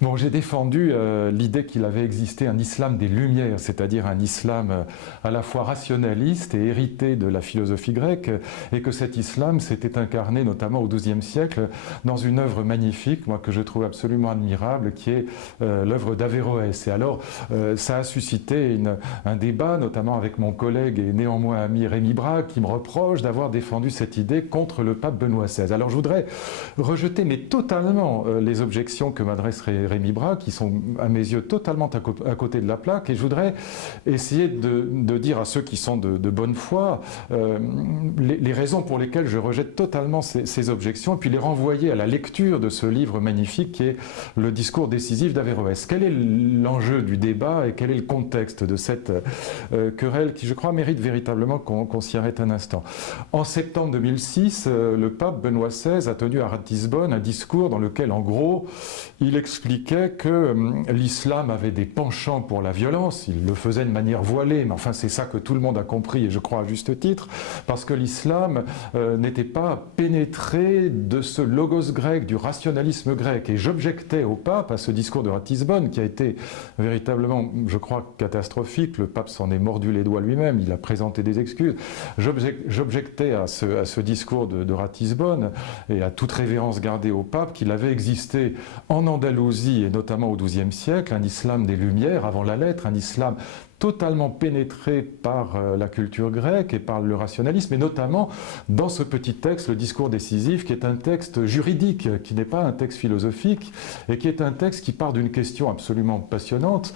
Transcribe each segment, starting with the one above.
Bon, j'ai défendu l'idée qu'il avait existé un islam des Lumières, c'est-à-dire un islam à la fois rationaliste et hérité de la philosophie grecque, et que cet islam s'était incarné notamment au XIIe siècle dans une œuvre magnifique, moi que je trouve absolument admirable, qui est l'œuvre d'Averroès. Et alors, ça a suscité un débat, notamment avec mon collègue et néanmoins ami Rémi Brague, qui me reproche d'avoir défendu cette idée contre le pape Benoît XVI. Alors, je voudrais rejeter, mais totalement, les objections que m'adresse Rémi Brague, qui sont à mes yeux totalement à côté de la plaque, et je voudrais essayer de dire à ceux qui sont de bonne foi les raisons pour lesquelles je rejette totalement ces objections, et puis les renvoyer à la lecture de ce livre magnifique qui est Le discours décisif d'Averroès. Quel est l'enjeu du débat et quel est le contexte de cette querelle qui, je crois, mérite véritablement qu'on s'y arrête un instant. En septembre 2006, le pape Benoît XVI a tenu à Ratisbonne un discours dans lequel, en gros, il expliquait que l'islam avait des penchants pour la violence. Il le faisait de manière voilée, mais enfin c'est ça que tout le monde a compris, et je crois à juste titre, parce que l'islam n'était pas pénétré de ce logos grec, du rationalisme grec. Et j'objectais au pape, à ce discours de Ratisbonne, qui a été véritablement, je crois, catastrophique. Le pape s'en est mordu les doigts lui-même, il a présenté des excuses. J'objectais à ce discours de Ratisbonne, et à toute révérence gardée au pape, qu'il avait existé en Andalousie, et notamment au XIIe siècle, un islam des Lumières avant la lettre, un islam totalement pénétré par la culture grecque et par le rationalisme, et notamment dans ce petit texte, le discours décisif, qui est un texte juridique, qui n'est pas un texte philosophique, et qui est un texte qui part d'une question absolument passionnante.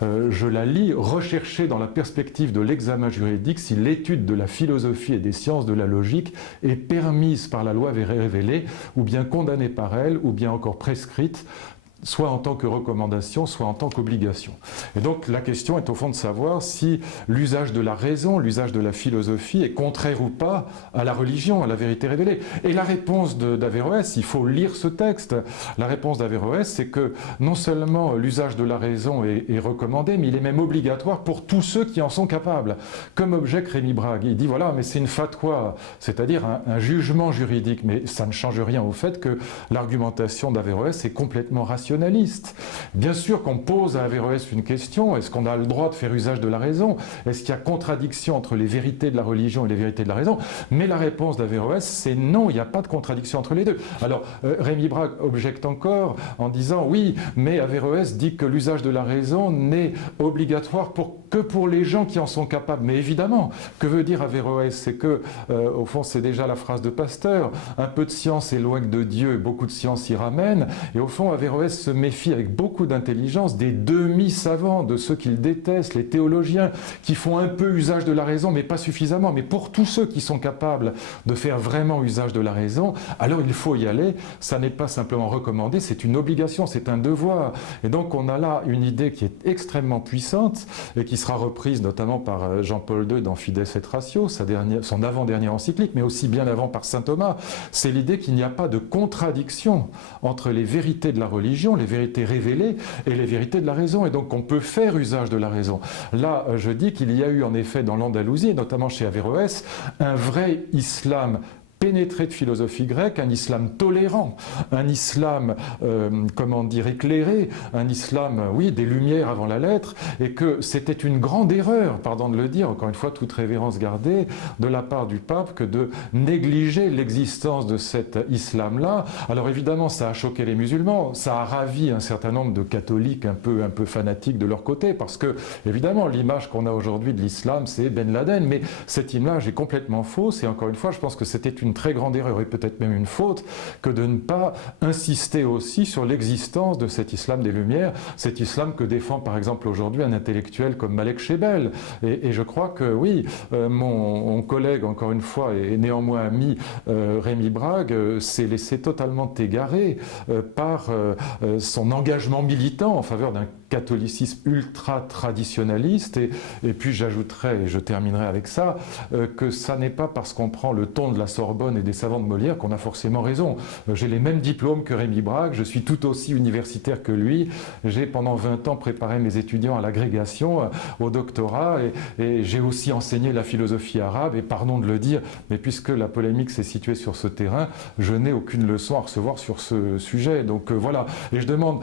Je la lis: rechercher dans la perspective de l'examen juridique si l'étude de la philosophie et des sciences de la logique est permise par la loi révélée, ou bien condamnée par elle, ou bien encore prescrite, soit en tant que recommandation, soit en tant qu'obligation. Et donc la question est au fond de savoir si l'usage de la raison, l'usage de la philosophie est contraire ou pas à la religion, à la vérité révélée. Et la réponse d'Averroès, il faut lire ce texte, la réponse d'Averroès, c'est que non seulement l'usage de la raison est recommandé, mais il est même obligatoire pour tous ceux qui en sont capables. Comme objecte Rémi Brague, il dit voilà, mais c'est une fatwa, c'est-à-dire un jugement juridique, mais ça ne change rien au fait que l'argumentation d'Averroès est complètement rationnelle. Bien sûr qu'on pose à Averroès une question: est-ce qu'on a le droit de faire usage de la raison? Est-ce qu'il y a contradiction entre les vérités de la religion et les vérités de la raison? Mais la réponse d'Averroès, c'est non, il n'y a pas de contradiction entre les deux. Alors Rémi Brague objecte encore en disant oui, mais Averroès dit que l'usage de la raison n'est obligatoire que pour les gens qui en sont capables. Mais évidemment, que veut dire Averroès? C'est que, au fond, c'est déjà la phrase de Pasteur: un peu de science éloigne de Dieu, et beaucoup de science y ramène. Et au fond, Averroès se méfie avec beaucoup d'intelligence des demi-savants, de ceux qu'il déteste, les théologiens, qui font un peu usage de la raison, mais pas suffisamment. Mais pour tous ceux qui sont capables de faire vraiment usage de la raison, alors il faut y aller. Ça n'est pas simplement recommandé, c'est une obligation, c'est un devoir. Et donc on a là une idée qui est extrêmement puissante, et qui sera reprise notamment par Jean-Paul II dans Fides et Ratio, son avant-dernière encyclique, mais aussi bien avant par saint Thomas. C'est l'idée qu'il n'y a pas de contradiction entre les vérités de la religion, les vérités révélées, et les vérités de la raison. Et donc on peut faire usage de la raison. Là, je dis qu'il y a eu en effet dans l'Andalousie, notamment chez Averroès, un vrai islam pénétré de philosophie grecque, un islam tolérant, un islam, comment dire, éclairé, un islam, oui, des Lumières avant la lettre, et que c'était une grande erreur, pardon de le dire, encore une fois, toute révérence gardée, de la part du pape, que de négliger l'existence de cet islam-là. Alors évidemment, ça a choqué les musulmans, ça a ravi un certain nombre de catholiques un peu fanatiques de leur côté, parce que, évidemment, l'image qu'on a aujourd'hui de l'islam, c'est Ben Laden, mais cette image est complètement fausse, et encore une fois, je pense que c'était une très grande erreur, et peut-être même une faute, que de ne pas insister aussi sur l'existence de cet islam des Lumières, cet islam que défend par exemple aujourd'hui un intellectuel comme Malek Chebel. Et je crois que oui, mon collègue, encore une fois, et néanmoins ami, Rémi Brague, s'est laissé totalement égarer par son engagement militant en faveur d'un catholicisme ultra traditionnaliste, et puis j'ajouterai, et je terminerai avec ça, que ça n'est pas parce qu'on prend le ton de la Sorbonne Sorbonne et des savants de Molière qu'on a forcément raison. J'ai les mêmes diplômes que Rémi Braque, je suis tout aussi universitaire que lui, j'ai pendant 20 ans préparé mes étudiants à l'agrégation, au doctorat, et j'ai aussi enseigné la philosophie arabe, et pardon de le dire, mais puisque la polémique s'est située sur ce terrain, je n'ai aucune leçon à recevoir sur ce sujet. Donc voilà, et je demande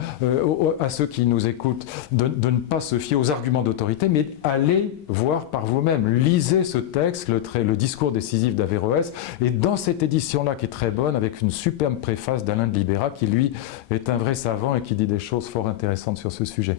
à ceux qui nous écoutent de ne pas se fier aux arguments d'autorité, mais allez voir par vous-même, lisez ce texte, le discours décisif d'Averroès, et dans cette édition-là qui est très bonne, avec une superbe préface d'Alain de Libéra, qui lui est un vrai savant et qui dit des choses fort intéressantes sur ce sujet.